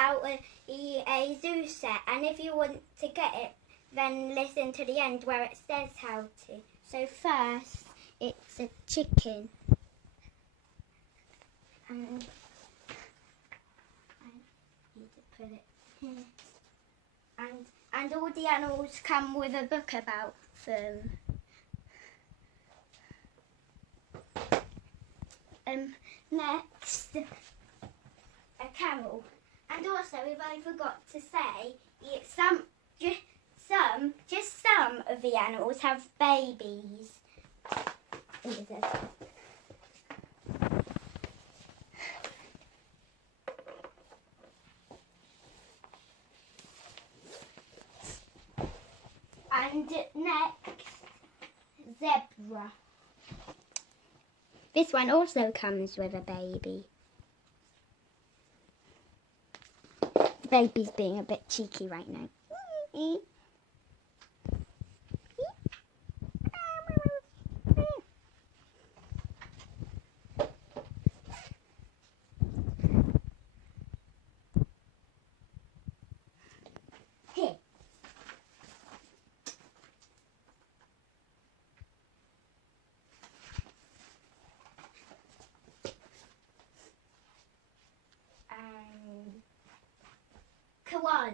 about a zoo set, and if you want to get it, then listen to the end where it says how to. So first, it's a chicken. And I need to put it here. And all the animals come with a book about them. Next, a camel. And also, if I forgot to say, just some of the animals have babies. And next, zebra. This one also comes with a baby. The baby's being a bit cheeky right now. Here. Koala.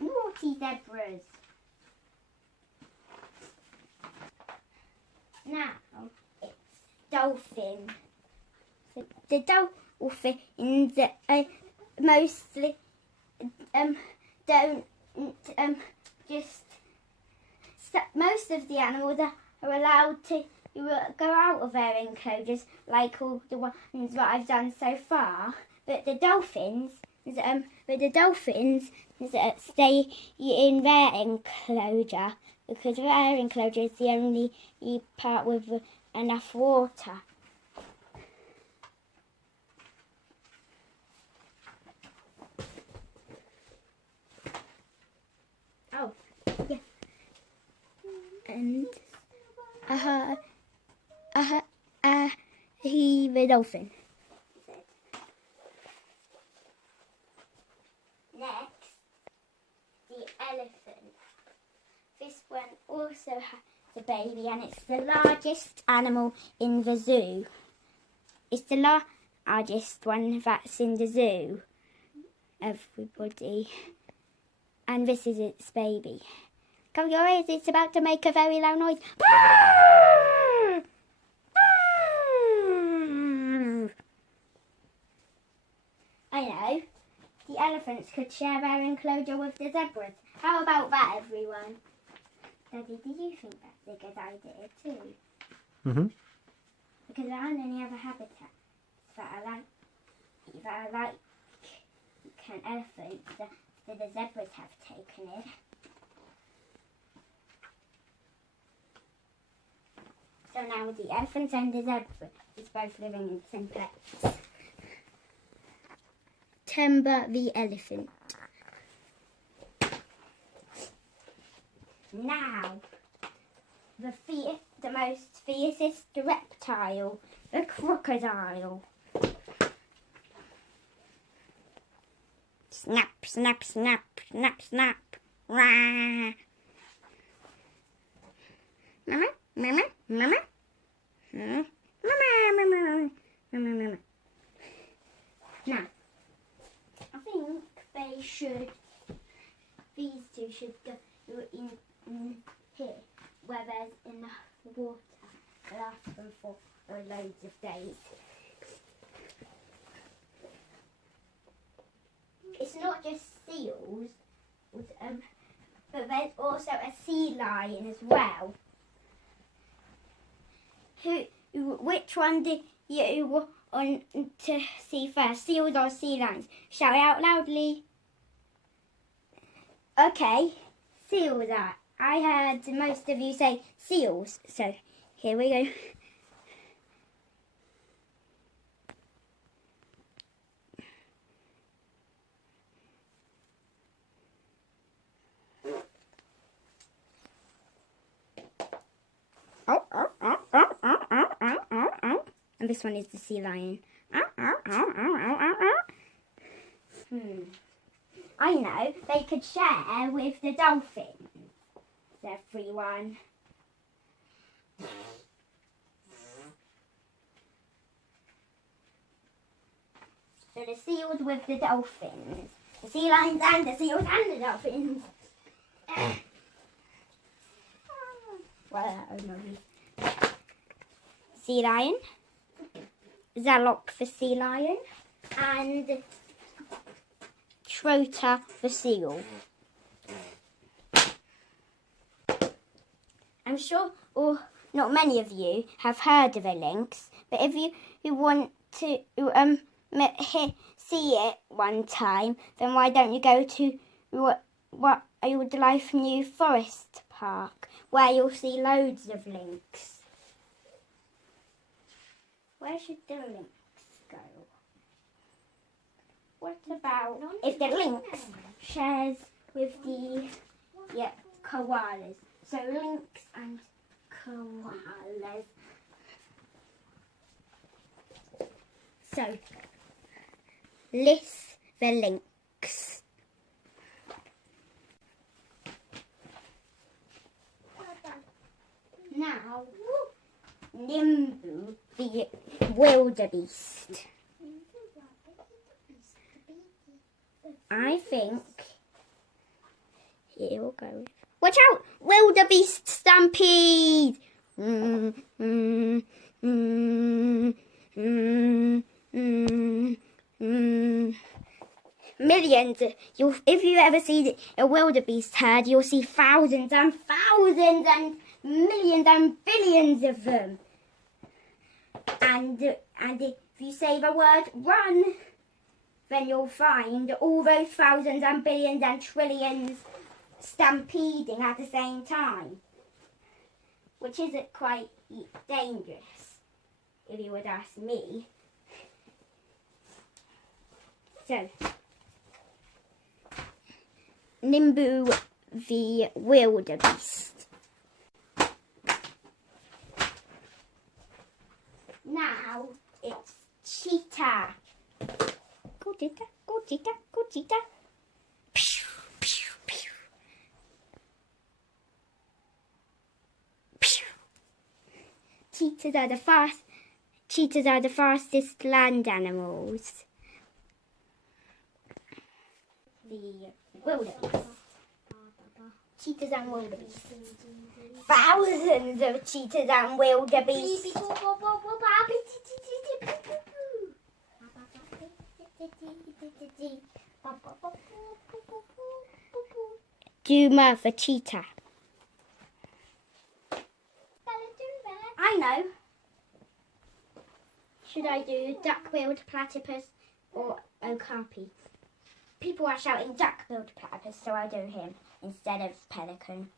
Naughty zebras. Now it's dolphin. So the dolphins mostly don't most of the animals are allowed to go out of their enclosures, like all the ones that I've done so far. But the dolphins stay in their enclosure because their enclosure is the only part with enough water. Oh, yeah. And he the dolphin. Next, the elephant. This one also has a baby, and it's the largest animal in the zoo. It's the largest one that's in the zoo. Everybody. And this is its baby. Come guys, it's about to make a very loud noise. I know. The elephants could share their enclosure with the zebras. How about that, everyone? Daddy, do you think that's a good idea too? Mm-hmm. Because there aren't any other habitats that are like an elephant that the zebras have taken in. So now the elephants and the zebra is both living in the same place. Timber the elephant. Now, the most fiercest reptile, the crocodile. Snap, snap, snap, snap, snap. Rah. Mama, mama, mama. Mama, mama, mama, mama. Now, I think these two should go in here, where there's enough water to last them for loads of days. it's not just seals, but there's also a sea lion as well. Which one do you want to see first, seals or sea lions? Shout it out loudly. Okay, seals. I heard most of you say seals, so here we go. And this one is the sea lion. I know, they could share with the dolphins, everyone. So the seals with the dolphins. The sea lions and the seals and the dolphins. Well, no. Sea lion. Zalok the sea lion. And Trotter the seal. I'm sure not many of you have heard of a lynx, but if you want to see it one time, then why don't you go to Wildlife New Forest Park, where you'll see loads of lynx. Where should the lynx go? What about if the lynx shares with the koalas? So lynx and koalas. So list the lynx. Now, Nimbu the wildebeest. I think here we'll go. Watch out! Wildebeest stampede! Millions. If you ever see a wildebeest herd, you'll see thousands and thousands and millions and billions of them. And if you say the word run, then you'll find all those thousands and billions and trillions stampeding at the same time, which isn't quite dangerous, if you would ask me. So, Nimbu the wildebeest. Now it's cheetah. Go cheetah, go cheetah, go cheetah. Pew, pew, pew. Pew. Cheetahs are the fastest land animals. The wildebeest. Cheetahs and wildebeest. Thousands of cheetahs and wildebeest. Duma for cheetah. I know. Should I do duck-billed platypus or okapi? People are shouting duck-billed platypus, so I do him instead of pelican.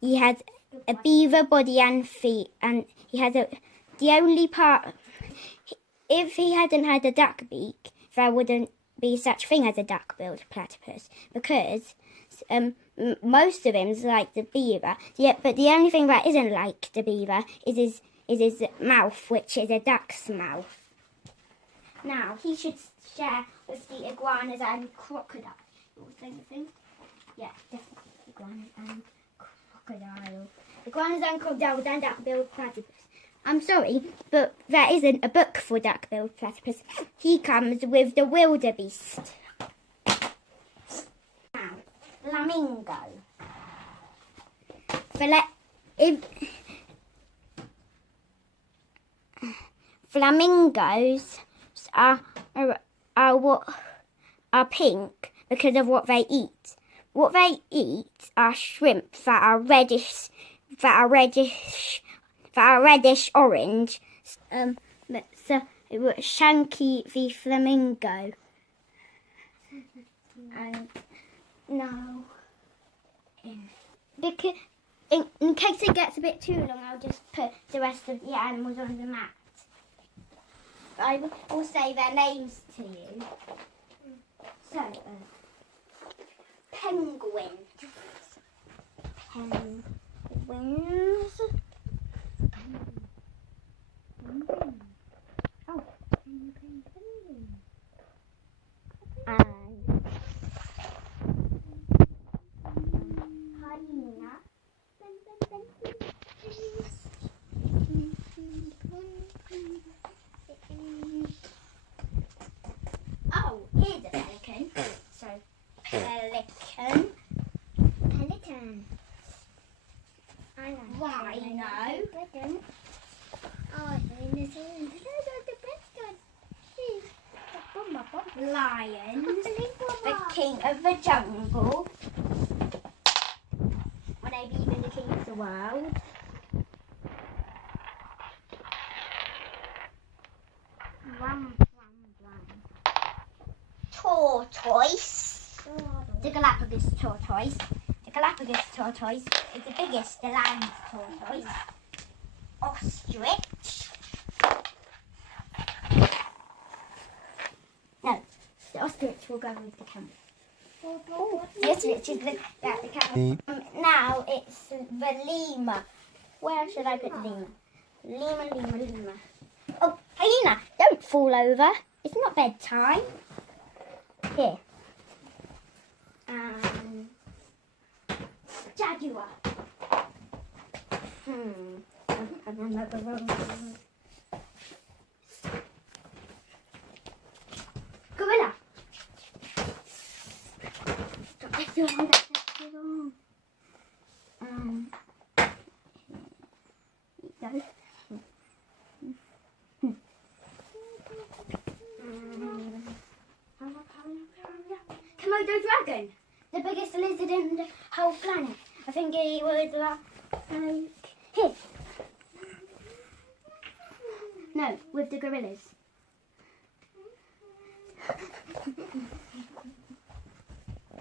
He has a beaver body and feet, and he has the only part. If he hadn't had a duck beak, there wouldn't be such thing as a duck-billed platypus, because most of him's like the beaver. Yeah, but the only thing that isn't like the beaver is his mouth, which is a duck's mouth. Now he should share with the iguanas and crocodile. Don't you think? Yeah, definitely iguanas and crocodile. Iguanas and crocodiles and duck-billed platypus. I'm sorry, but there isn't a book for duck-billed platypus. He comes with the wildebeest. Now, flamingo. flamingos are pink because of what they eat. What they eat are shrimp that are reddish orange. So it was Shanky the flamingo. And now, because in case it gets a bit too long, I'll just put the rest of the animals on the mat. But I will say their names to you. So, penguin. Penguins. Oh, penguin. And hyena. Oh, here's a pelican. So, pelican. Pelican. Rhino. Lion. The king of the jungle. Or maybe even the king of the world. Tortoise. The Galapagos tortoise. The Galapagos tortoise is the biggest land tortoise. Ostrich. No, the ostrich will go with the camel. The ostrich is the camel. Now it's the lemur. Where should I put lemur? Lemur. Oh, hyena, don't fall over. It's not bedtime. Here. Jaguar. Gorilla. Komodo dragon, the biggest lizard in the whole planet. I think he was like here. No, with the gorillas.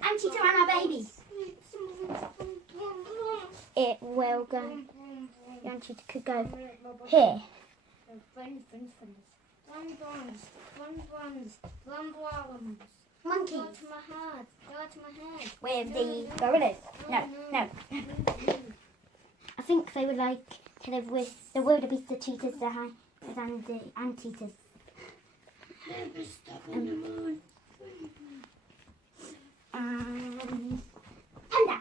And Cheetah and our baby. It will go. Young Cheetah could go here. Monkeys. Go to my head. With the gorillas. No. I think they would like to live with the wildebeest, the cheetahs, the hyenas and the anteaters. Panda.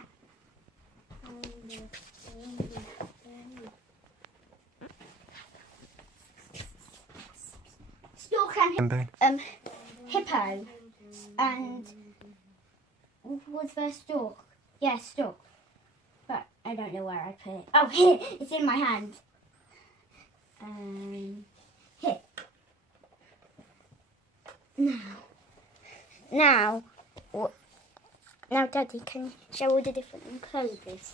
Stork and hippo. And was there stork? Yeah, stork. But I don't know where I put it. Oh, here, it's in my hand. Here. Now, Daddy, can you show all the different clothes?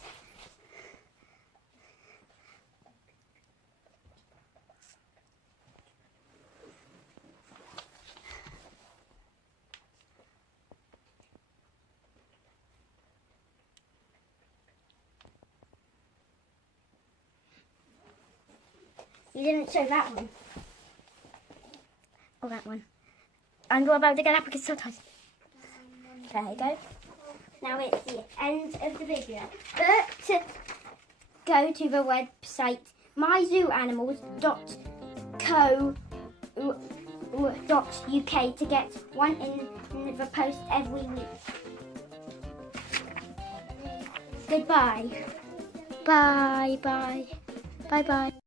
You didn't show that one. Oh, that one. And what about the Galapagos tortoise? There you go. Now it's the end of the video. But go to the website myzooanimals.co.uk to get one in the post every week. Goodbye. Bye.